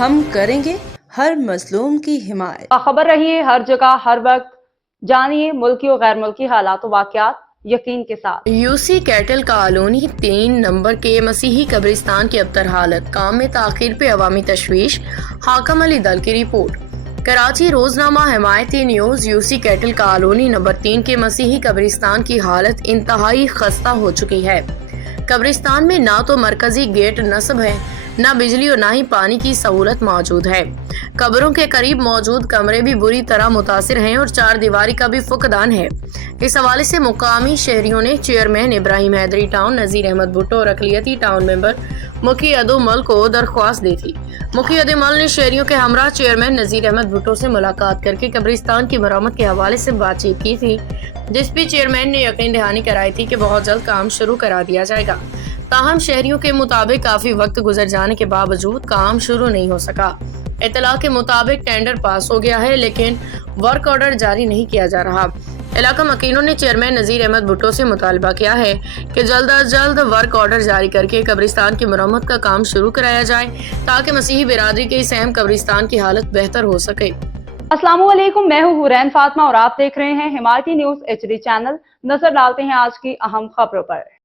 ہم کریں گے ہر مظلوم کی حمایت۔ باخبر رہیے ہر جگہ ہر وقت، جانیے ملکی و غیر ملکی حالات و واقعات یقین کے ساتھ۔ یوسی کیٹل کالونی 3 نمبر کے مسیحی قبرستان کی ابتر حالت، کام میں تاخیر پہ عوامی تشویش، حاکم علی دل کی رپورٹ۔ کراچی روزنامہ حمایتی news. Yossi Cattell colony number 3 کے مسیحی قبرستان کی حالت انتہائی خستہ ہو چکی ہے۔ قبرستان میں نہ تو مرکزی گیٹ نصب ہے، نہ بجلی اور نہ ہی پانی کی سہولت موجود ہے۔ قبروں کے قریب موجود کمرے بھی بری طرح متاثر ہیں اور 4 دیواری کا بھی فقدان ہے۔ اس حوالے سے مقامی شہریوں نے چیئرمین ابراہیم حیدری ٹاؤن نذیر احمد بھٹو اور اقلیتی ٹاؤن ممبر مکی ادو مل کو درخواست دی تھی۔ مکی ادو مل نے شہریوں کے ہمراہ چیئرمین نذیر احمد بھٹو سے ملاقات کر کے قبرستان کی مرمت کے حوالے سے بات چیت کی تھی، جس پہ چیئرمین نے یقین دہانی کرائی تھی کہ بہت جلد کام شروع کرا دیا جائے گا۔ تاہم شہریوں کے مطابق کافی وقت گزر جانے کے باوجود کام شروع نہیں ہو سکا۔ اطلاع کے مطابق ٹینڈر پاس ہو گیا ہے لیکن ورک آرڈر جاری نہیں کیا جا رہا۔ علاقہ مکینوں نے چیئرمین نذیر احمد بھٹو سے مطالبہ کیا ہے کہ جلد از جلد ورک آرڈر جاری کر کے قبرستان کی مرمت کا کام شروع کرایا جائے تاکہ مسیحی برادری کے اس اہم قبرستان کی حالت بہتر ہو سکے۔ السلام علیکم، میں ہوں حورین فاطمہ اور آپ دیکھ رہے ہیں حمایتی نیوز HD چینل۔ نظر ڈالتے ہیں آج کی اہم خبروں پر۔